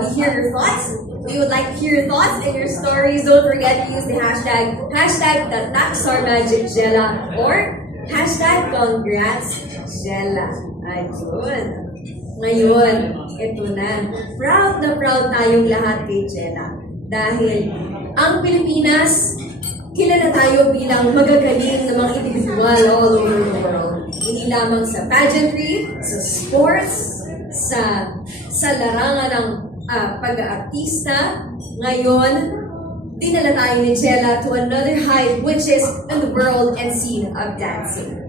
we hear your thoughts. We would like to hear your thoughts and your stories. Don't forget to use the hashtag the Tax Our Magic GELA or hashtag congrats GELA. Ayun. Ngayon, ito na. Proud na proud tayong lahat kay GELA. Dahil ang Pilipinas, kilala tayo bilang magagaling na mga individual all over the world. Hindi lamang sa pageantry, sa sports, sa larangan ng pag-aartista. Ngayon, dinala tayo ni GELA to another height, which is in the world and scene of dancing.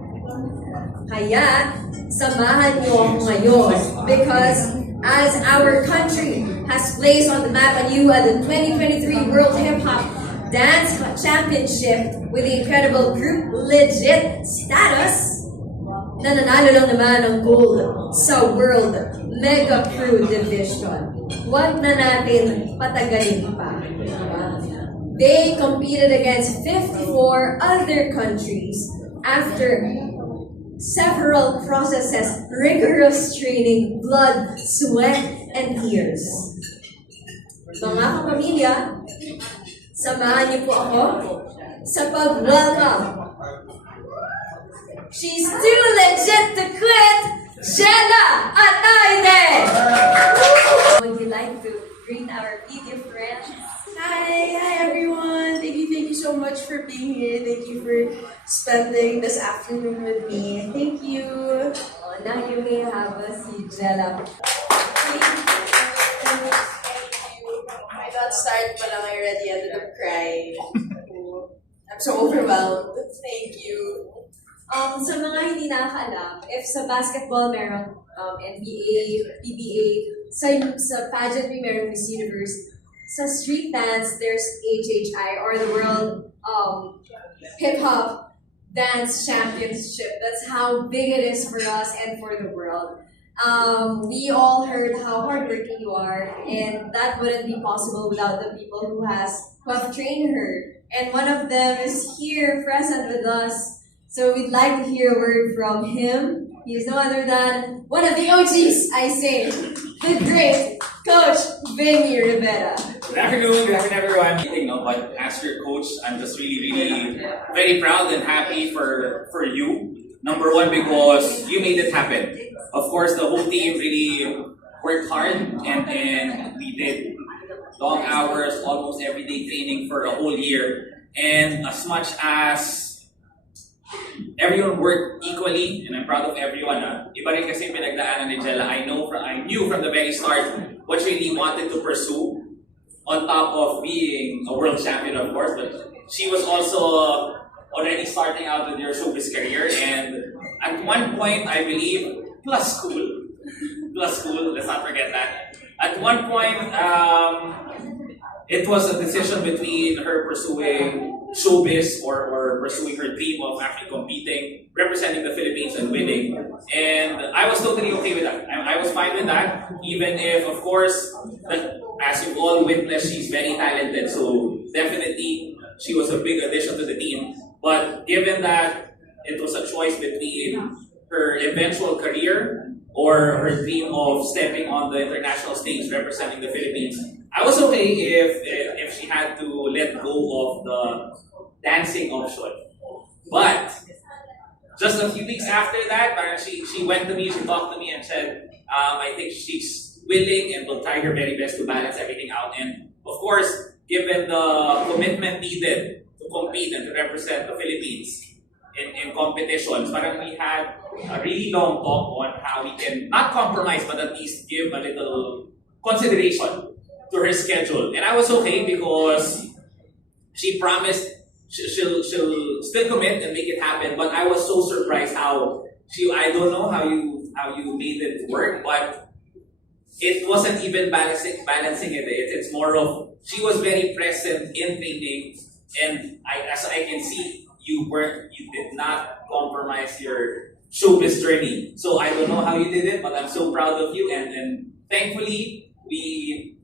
Kaya, samahan niyo ako ngayon because as our country has placed on the map anew at the 2023 World Hiphop Dance Championship with the incredible group legit status, na nanalo lang naman ng gold sa World Mega Crew Division. Huwag na natin patagalin pa. They competed against 54 other countries after several processes, rigorous training, blood, sweat, and tears. Mga kapamilya, samahan niyo po ako sa pag-welcome. She's too legit to quit, GELA ATAYDE! Would you like to greet our media friends? Hi everyone. Thank you so much for being here. Thank you for spending this afternoon with me. Thank you. Oh, now you may have us, GELA. I got started pa lang, I already ended up crying. I'm so overwhelmed. Thank you. Sa mga hindi nakakaalam, if sa basketball meron NBA, PBA, sa pageantry meron Miss Universe, sa street dance there's HHI or the World Hip-Hop Dance Championship. That's how big it is for us and for the world. We all heard how hardworking you are, and that wouldn't be possible without the people who have trained her. And one of them is here present with us. So we'd like to hear a word from him. He is no other than one of the OGs, I say, the great Coach Vinny Rivera. Good afternoon, everyone. But as your coach, I'm just really very proud and happy for you. Number one, because you made it happen. Of course, the whole team really worked hard and we did long hours, almost everyday training for a whole year. And as much as everyone worked equally, and I'm proud of everyone. Iba rin kasi pinagdaanan ni GELA. I knew from the very start what she really wanted to pursue, on top of being a world champion, of course. But she was also already starting out with your showbiz career, and at one point, I believe, plus school. Let's not forget that. At one point, it was a decision between her pursuing showbiz or pursuing her dream of actually competing, representing the Philippines and winning. And I was totally okay with that. I was fine with that, even if, of course, as you've all witnessed, she's very talented. So definitely, she was a big addition to the team. But given that it was a choice between her eventual career or her dream of stepping on the international stage representing the Philippines, I was okay if she had to let go of the dancing option. But just a few weeks after that, she went to me, she talked to me and said, I think she's willing and will try her very best to balance everything out. And of course, given the commitment needed to compete and to represent the Philippines in competitions, parang we had a really long talk on how we can not compromise but at least give a little consideration to her schedule. And I was okay because she promised she'll still commit and make it happen. But I was so surprised how I don't know how you made it work, but it wasn't even balancing it. It's more of she was very present in training, and as I can see, you did not compromise your showbiz journey. So I don't know how you did it, but I'm so proud of you, and thankfully we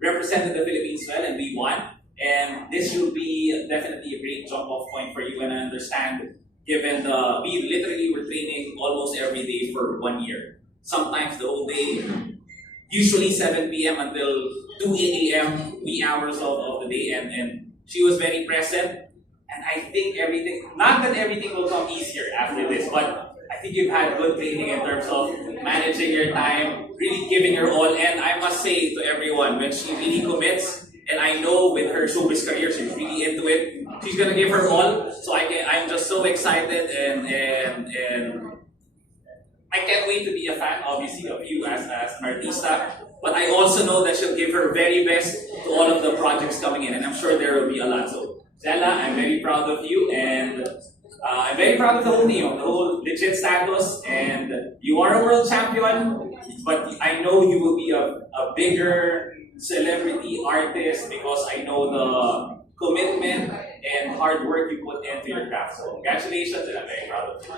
represented the Philippines well and we won. And this should be definitely a great jump-off point for you, and I understand, given we literally were training almost every day for 1 year. Sometimes the whole day, usually 7 p.m. until 2 a.m. wee hours of the day, and she was very present. And I think everything, not that everything will come easier after this, but I think you've had good training in terms of managing your time, really giving your all. And I must say to everyone, when she really commits, and I know with her showbiz career, she's really into it, she's gonna give her all. So I'm just so excited, and I can't wait to be a fan, obviously, of you as an artista. But I also know that she'll give her very best to all of the projects coming in, and I'm sure there will be a lot. So, GELA, I'm very proud of you, and I'm very proud of the whole team, the whole legit status. And you are a world champion, but I know you will be a bigger celebrity artist because I know the commitment and hard work you put into your craft. So, congratulations, and I'm very proud of you.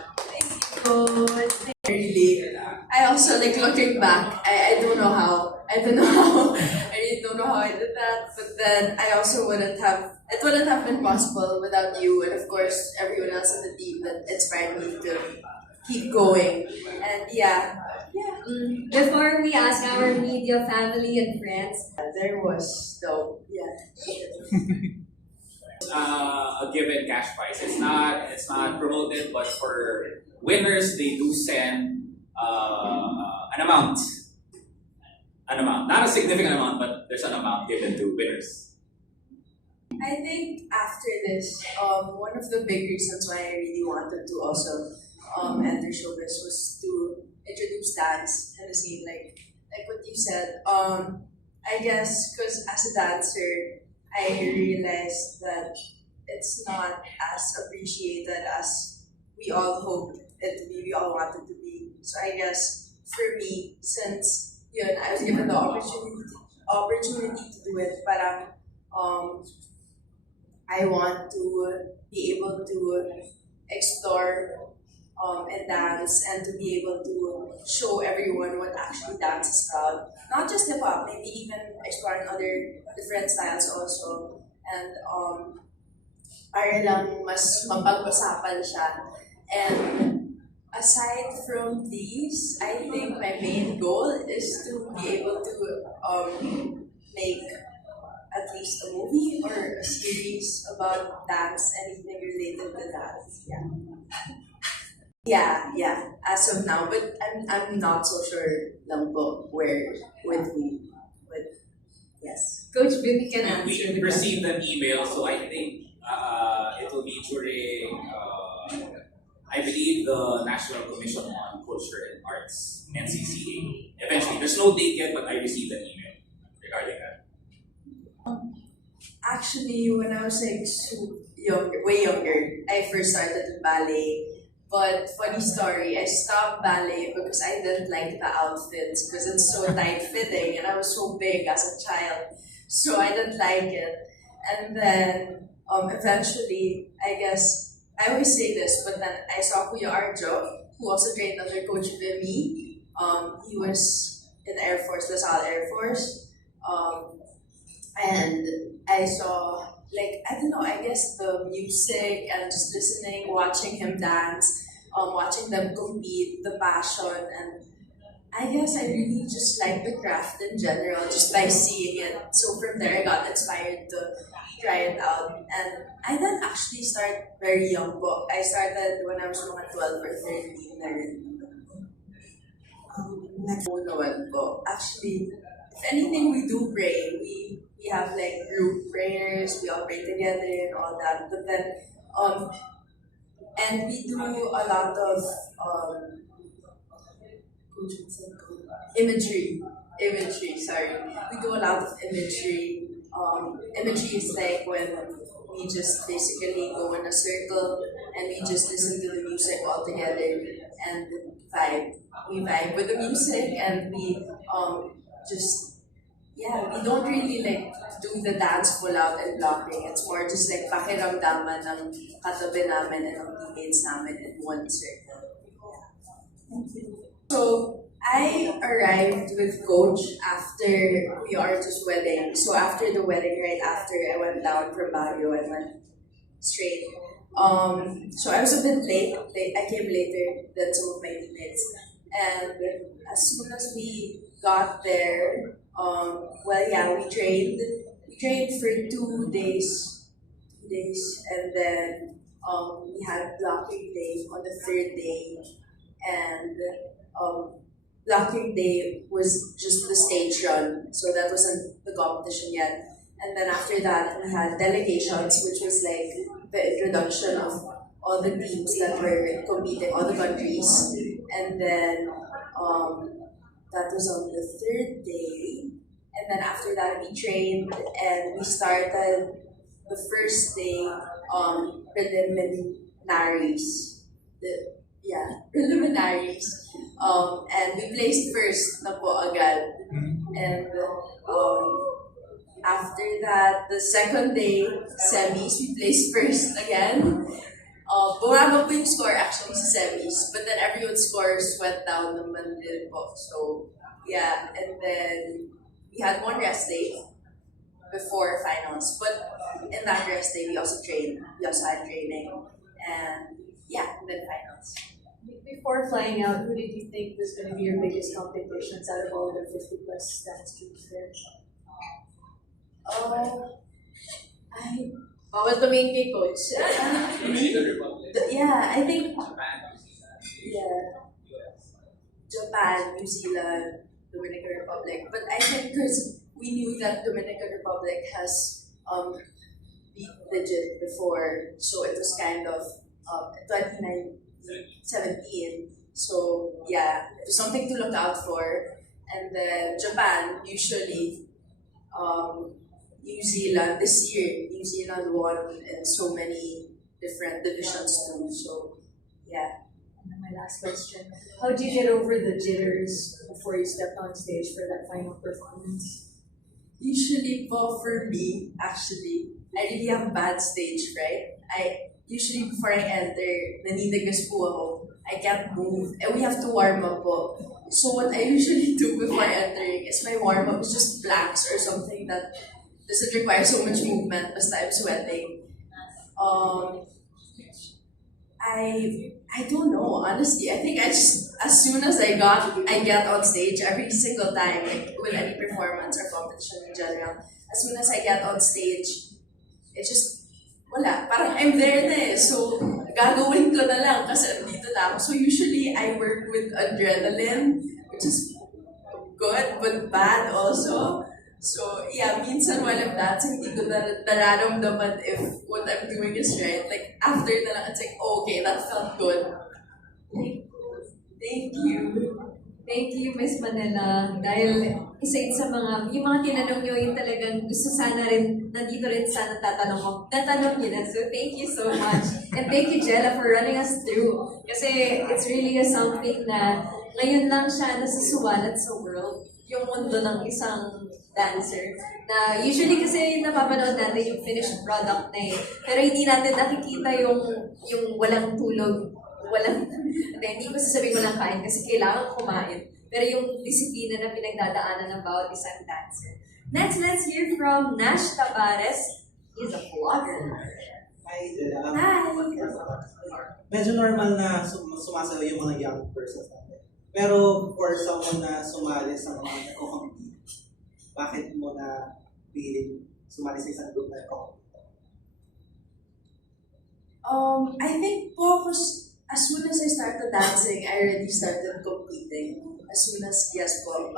Really, I also like looking back. I don't know how. I don't know how. I really don't know how I did that. But then I also wouldn't have. It wouldn't have been possible without you, and of course everyone else in the team that inspired me to keep going. And yeah. Before we ask our media family and friends, There was though. Yeah. A given cash prize. It's not promoted, but for winners they do send an amount. Not a significant amount, but there's an amount given to winners. I think after this, one of the big reasons why I really wanted to also enter showbiz was to introduce dance in the scene, like what you said. I guess because as a dancer, I realized that it's not as appreciated as we all hoped it to be, we all wanted to be. So I guess for me, since I was given the opportunity to do it, parang I want to be able to explore and dance, and to be able to show everyone what actually dance is about. Not just hip hop, maybe even exploring other different styles also. And para lang mas mapag-usapan siya. And aside from these, I think my main goal is to be able to make at least a movie or a series about dance, anything related to dance. Yeah, as of now, but I'm not so sure lang po where, with who, but yes. Coach Bibi can And answer. we received an email, so I think it will be during, I believe, the National Commission on Culture and Arts, NCCA. Eventually, there's no date yet, but I received an email regarding that. Actually, when I was like way younger, I first started with ballet. But funny story, I stopped ballet because I didn't like the outfits because it's so tight fitting and I was so big as a child, so I didn't like it. And then eventually, I guess I always say this, but then I saw Kuya Arjo, who also trained under Coach Vimy. He was in the Air Force, LaSalle Air Force, and I saw, like, I don't know, I guess the music and just listening, watching him dance, watching them compete, the passion, and I guess I really just like the craft in general, just by seeing it. So from there, I got inspired to try it out. And I didn't actually start very young po. I started when I was mga 12 or 13 na rin. Naman po. Actually, if anything, we do pray. We have like group prayers, we all pray together and all that. But then, and we do a lot of imagery. Sorry, we do a lot of imagery. Imagery is like when we just basically go in a circle and we just listen to the music all together and vibe. We vibe with the music, and we just, yeah, we don't really like do the dance full out and blocking. It's more just like pakiramdaman ng katabi namin and ng teammates namin in one circle. So I arrived with Coach after Arjo's wedding. So after the wedding, right after, I went down from Baguio and went straight. So I was a bit late. I came later than some of my teammates. And as soon as we got there, we trained. We trained for 2 days, and then we had blocking day on the third day, and um, blocking day was just the stage run, so that wasn't the competition yet. And then after that, we had delegations, which was like the introduction of all the teams that were competing, all the countries. And then that was on the third day. And then after that, we trained and we started the first day preliminaries. Preliminaries. And we placed first na po agad. And after that, the second day, semis, we placed first again. Bumaba po yung score actually sa semis, but then everyone's scores went down naman din po. So, yeah, and then we had one rest day before finals. But in that rest day, we also trained. We also had training. And yeah, and then finals. Before flying out, who did you think was going to be your biggest competitions out of all the 50 plus dance teams there? Bawal tumingin kay coach. I think Japan, New Zealand, Dominican Republic. But I think because we knew that Dominican Republic has beat legit before, so it was kind of 2017. So yeah, it was something to look out for. And then Japan, usually New Zealand, this year, New Zealand won in so many different divisions too. So yeah. And then my last question, how did you get over the jitters before you stepped on stage for that final performance? Usually for me, actually, I really have bad stage fright. Usually before I enter, naninigas po ako. I can't move. And we have to warm up po. So what I usually do before entering is my warm up is just planks or something that doesn't require so much movement basta I'm sweating. I don't know, honestly. I think I just, as soon as I get on stage every single time, like with any performance or competition in general, as soon as I get on stage, it's just, wala. Parang I'm there na eh. So, gagawin ko na lang kasi andito na ako. So, usually, I work with adrenaline, which is good but bad also. So, yeah, minsan while I'm dancing, hindi ko nararamdaman if what I'm doing is right. Like, after na lang, it's like, oh, okay, that felt good. Thank you. Thank you, Miss Manila. Dahil isa sa yung mga tinanong nyo, yung talagang gusto sana rin, nandito rin sana tatanong ko. Natanong nyo na. So, thank you so much. And thank you, GELA, for running us through. Kasi it's really something na ngayon lang siya nasusuwalat sa world. Yung mundo ng isang dancer. Na usually kasi napapanood natin yung finished product na pero hindi natin nakikita yung walang tulog, hindi ko sasabihin walang kain kasi kailangan kumain. Pero yung disiplina na pinagdadaanan ng bawat isang dancer. Next, let's hear from Nash Tabares. He's a vlogger. Hi. Medyo normal na sumasayaw yung mga young persons natin. Pero for someone na sumali sa mga nagko-compete, bakit mo na feeling sumali sa isang group na nagko-compete? I think po, as soon as I started dancing, I already started competing. As soon as, yes po.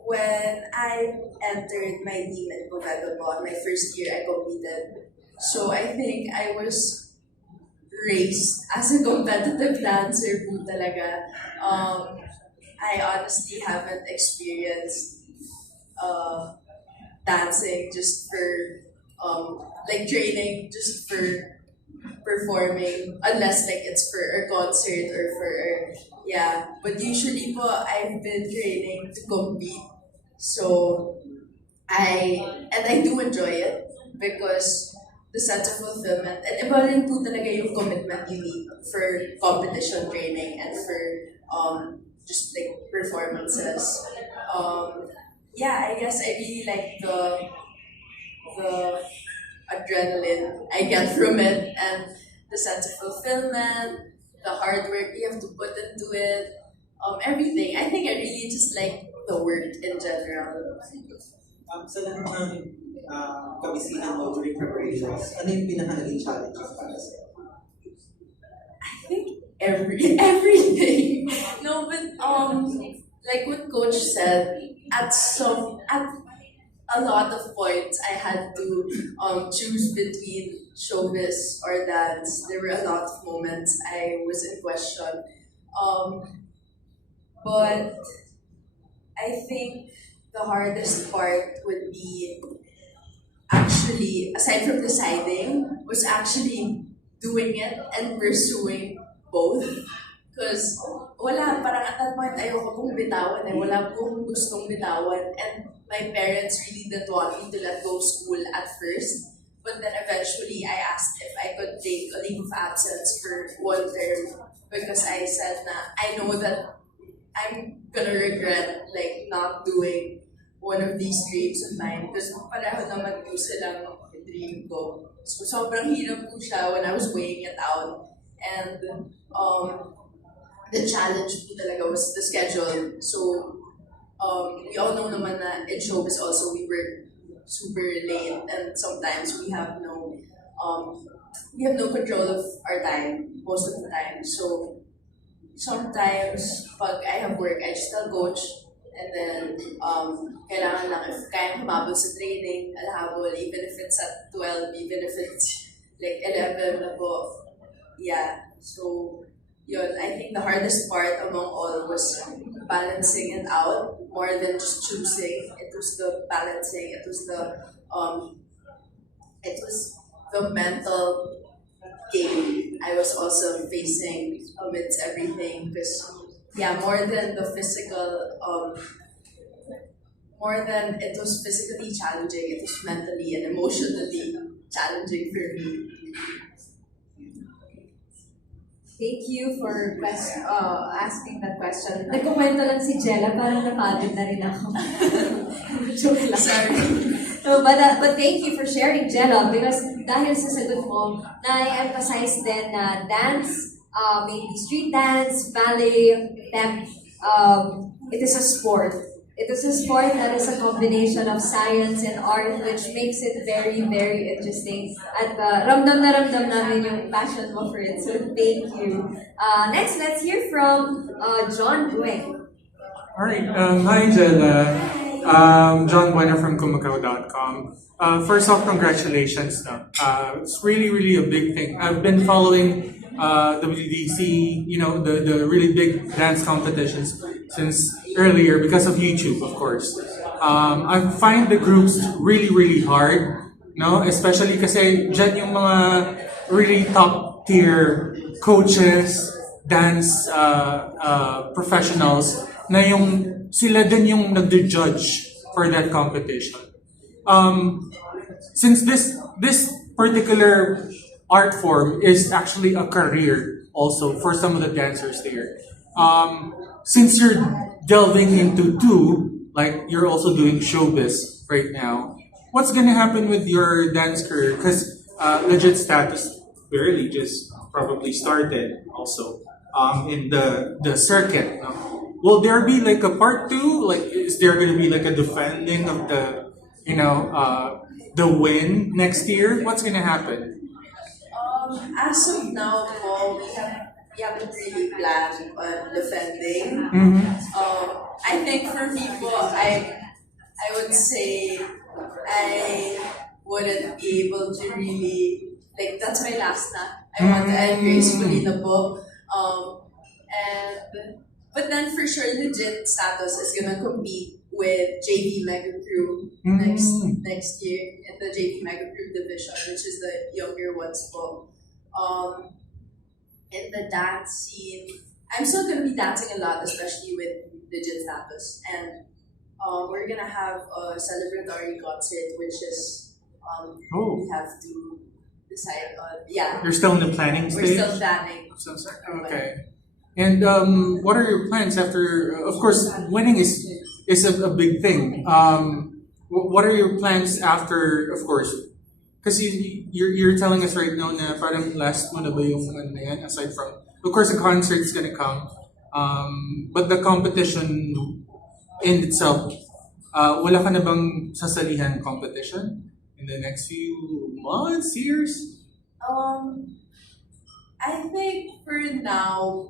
When I entered my team in Pavagabon, my first year, I competed. So I think I was raised as a competitive dancer po talaga. I honestly haven't experienced dancing just for like training just for performing unless like it's for a concert or for but usually po I've been training to compete, so I do enjoy it because the sense of fulfillment and iba rin po talaga yung commitment you need for competition training and for just like performances. I guess I really like the adrenaline I get from it and the sense of fulfillment, the hard work you have to put into it. everything. I think I really just like the word in general. Sa lahat ng kabisihan mo during preparations, ano yung pinaka-naging challenges para sa'yo? I think everything. No, but like what Coach said, at a lot of points I had to choose between showbiz or dance. There were a lot of moments I was in question. But I think the hardest part would be actually, aside from deciding, was actually doing it and pursuing both. Because parang at that point, ayoko pong bitawan wala pong gustong bitawan. And my parents really didn't want me to let go of school at first. But then eventually, I asked if I could take a leave of absence for one term because I said I know that I'm gonna regret like not doing one of these dreams of mine because pareho naman po silang dream ko. So sobrang hirap po siya when I was weighing it out. And the challenge po talaga was the schedule. So we all know naman na in showbiz also we were super late and sometimes we have no control of our time most of the time. So sometimes pag I have work, I just tell coach and then kailangan lang if kaya humabol sa training, I'll habol even if it's at 12, even if it's like 11 na po. Yeah, so yun, I think the hardest part among all was balancing it out more than just choosing. It was the balancing, it was the mental game I was also facing amidst everything because more than the physical, more than it was physically challenging, it was mentally and emotionally challenging for me. Thank you for asking that question. Nagkukwento lang si Jella, parang napagod na rin ako. Joke lang. Sorry. So, but thank you for sharing, Jella, because dahil sa sagot mo, na-emphasize din na dance, maybe street dance, ballet, pep, it is a sport. It is a sport that is a combination of science and art, which makes it very, very interesting. At ramdam na ramdam namin yung passion mo for it. So thank you. Next, let's hear from John Bueng. Alright, hi Jella. John Bueno from kumakaw.com. First off, congratulations. It's really, really a big thing. I've been following WDC, the really big dance competitions since earlier because of YouTube, of course. I find the groups really, really hard, no? Especially kasi dyan yung mga really top tier coaches, dance professionals na yung sila din yung nagde-judge for that competition. Since this particular art form is actually a career also for some of the dancers there. Since you're delving into two, like you're also doing showbiz right now, what's gonna happen with your dance career? Because legit status barely just probably started also in the circuit. No? Will there be like a part two? Like, is there gonna be like a defending of the the win next year? What's gonna happen? As of now, we haven't really planned on defending. I think for people, I would say I wouldn't be able to really, like, that's my last na. I want to end gracefully the book. But then for sure, legit status is gonna compete with JV Mega Crew next year in the JV Mega Crew division, which is the younger ones book. In the dance scene, I'm still gonna be dancing a lot, especially with legit status, and we're gonna have a celebratory concert, which is we have to decide on. Yeah, You're still in the planning we're stage. still planning. Okay. And what are your plans after? Of course, winning is a big thing. What are your plans after? Of course, because you're telling us right now na parang last mo na ba yung ano na yan, aside from, of course, the concert's gonna come. But the competition in itself, wala ka na bang sasalihan competition in the next few months, years? Um, I think for now,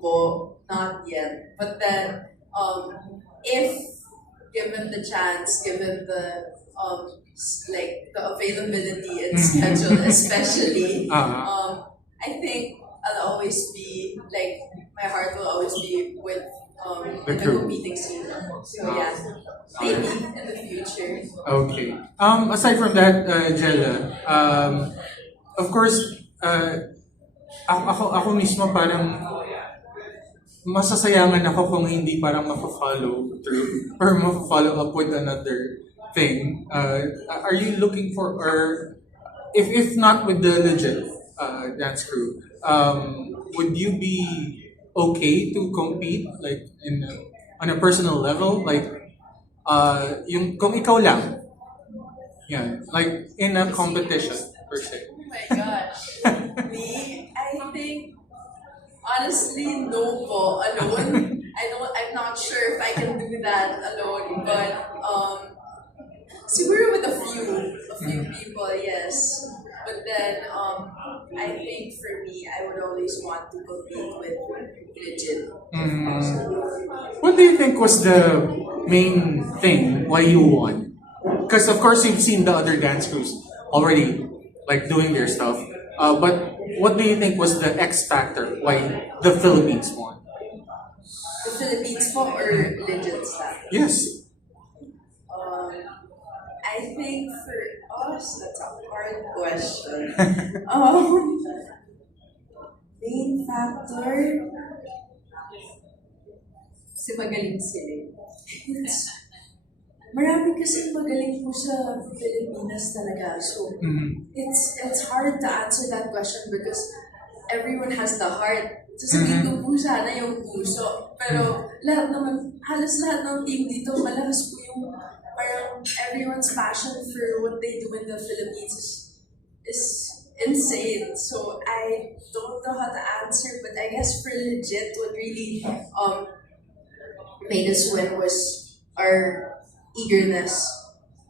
not yet. But then, if given the chance, given the like the availability and schedule, especially, I think I'll always be like my heart will always be with The in the crew. competing scene. So yeah, maybe in the future. Okay. Aside from that, Jella, of course, ako mismo parang masasayangan ako kung hindi parang mapa-follow through or mapa-follow up with another thing. Are you looking for, or if not with the legit dance crew, would you be okay to compete like on a personal level, like yung kung ikaw lang, yeah, like in a competition per se? Oh my gosh. Me, I think honestly no po alone. I'm not sure if I can do that alone, but siguro with a few people, yes. But then I think for me I would always want to compete with legit. What do you think was the main thing why you won? Because of course you've seen the other dance crews already like doing their stuff, but what do you think was the X factor why the Philippines won? The Philippines po or legit stuff? Yes. I think for us, that's a hard question. um, Main factor, si magaling sila. Marami kasi magaling po sa Pilipinas talaga. So, it's hard to answer that question because everyone has the heart. Sasabihin ko po sana yung puso. Pero halos lahat ng team dito, malakas po yung parang everyone's passion for what they do in the Philippines is insane. So I don't know how to answer, but I guess for legit, what really made us win was our eagerness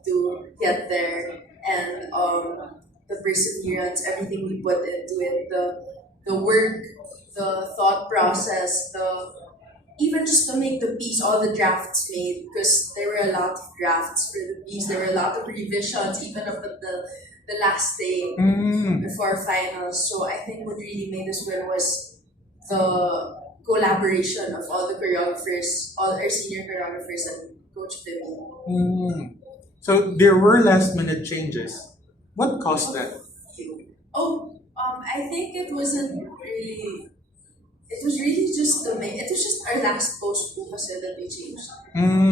to get there and the perseverance, everything we put into it, the work, the thought process, even just to make the piece, all the drafts made, because there were a lot of drafts for the piece, there were a lot of revisions, even up at the last day before finals. So I think what really made us win was the collaboration of all the choreographers, all our senior choreographers and Coach Billy. So there were last minute changes. What caused that? I think it wasn't really. It was really just it was just our last post po kasi that we changed.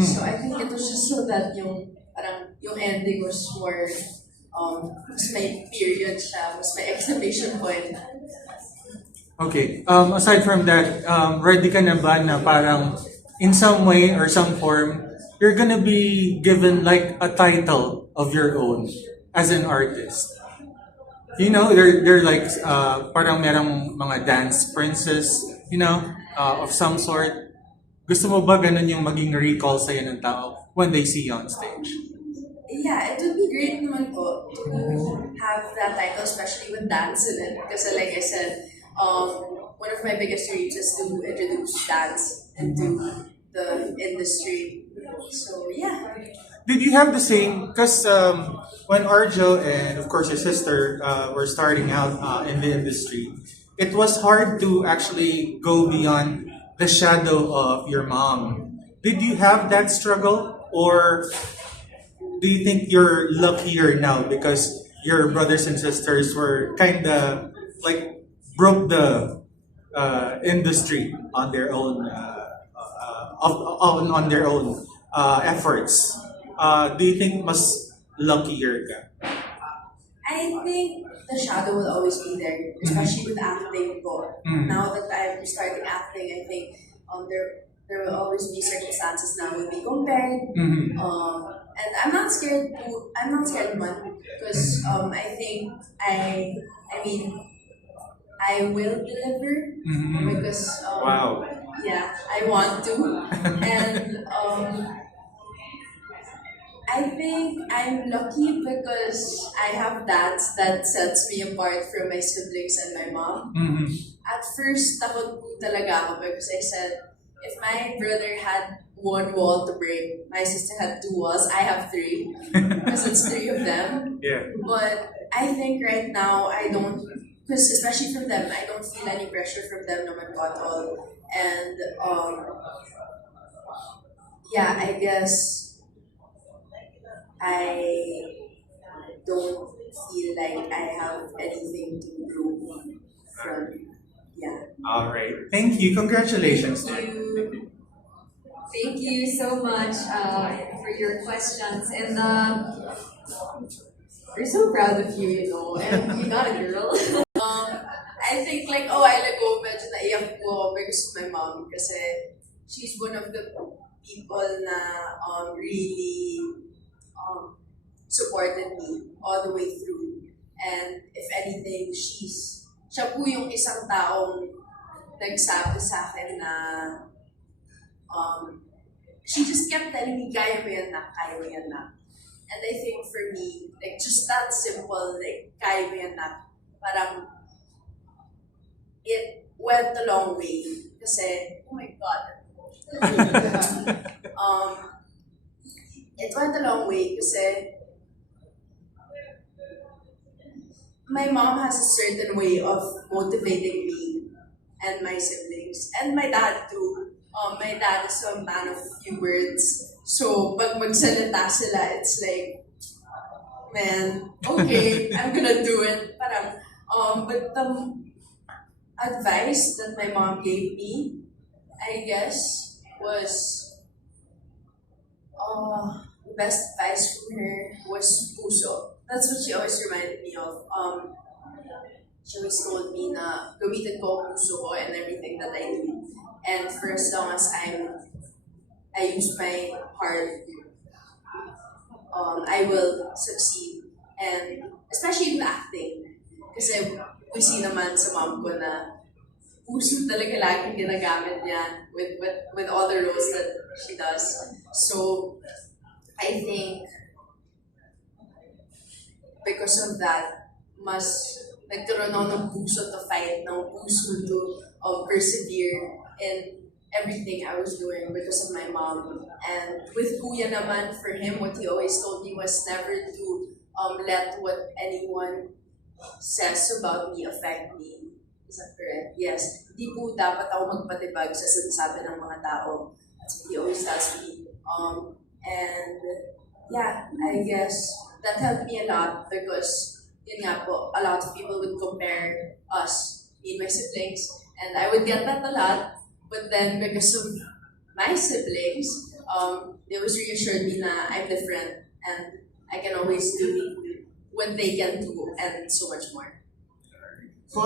So I think it was just so that yung ending was more mas may period siya, mas may exclamation point. Okay. Aside from that, ready ka na ba na parang in some way or some form, you're gonna be given like a title of your own as an artist? You know, they're like parang merong mga dance princess, you know, of some sort. Gusto mo ba ganun yung maging recall sa'yo ng tao when they see you on stage? Yeah, it would be great naman po to have that title, especially with dance in it. Because like I said, one of my biggest dreams is to introduce dance into the industry. So yeah. Did you have the same? Because when Arjo and of course your sister were starting out in the industry, it was hard to actually go beyond the shadow of your mom. Did you have that struggle, or do you think you're luckier now because your brothers and sisters were kind of like broke the industry on their own on their own efforts? Do you think mas luckier ka? I think the shadow will always be there, especially with acting po. Now that I'm starting acting, I think there will always be circumstances now we'll be compared. And I'm not scared man because I think I mean I will deliver because Wow. Yeah, I want to. And I think I'm lucky because I have dads that sets me apart from my siblings and my mom. Mhm. At first, takot po talaga ako because I said, if my brother had one wall to break, my sister had two walls, I have three. Because it's three of them. Yeah. But I think right now, I don't, because especially from them, I don't feel any pressure from them naman po at all. And yeah, I guess I don't feel like I have anything to prove from, yeah. All right. Thank you. Congratulations. Thank you. Thank you so much for your questions. And we're so proud of you, you know. And you got a girl. I think like a while ago, medyo naiyak po ako because of my mom. Kasi she's one of the people na really supported me all the way through. And if anything, siya po yung isang taong nagsabi sa akin na she just kept telling me, kaya mo yan na, kaya mo yan na. And I think for me, like just that simple, like, kaya mo yan na, parang it went a long way. Kasi, oh my God. It went a long way kasi my mom has a certain way of motivating me and my siblings and my dad too. My dad is a man of few words. So, pag magsalita sila, it's like, man, okay, I'm gonna do it. Parang, but the advice that my mom gave me, I guess, was the best advice from her was puso. That's what she always reminded me of. She always told me na gamitin ko ang puso ko and everything that I do. And for as long as I use my heart, I will succeed. And especially in acting. Kasi we see naman sa mom ko na puso talaga laging ginagamit niya with all the roles that she does. So, I think because of that, mas nagkaroon ako ng puso to fight, ng puso to persevere in everything I was doing because of my mom. And with Kuya naman, for him, what he always told me was never to let what anyone says about me affect me. Is that correct? Yes. Hindi po dapat ako magpatibag sa sinasabi ng mga tao. That's what he always tells me. And yeah, I guess that helped me a lot because yun nga po, a lot of people would compare us, me and my siblings, and I would get that a lot. But then because of my siblings, they always reassured me na I'm different and I can always do what they can do and so much more. So,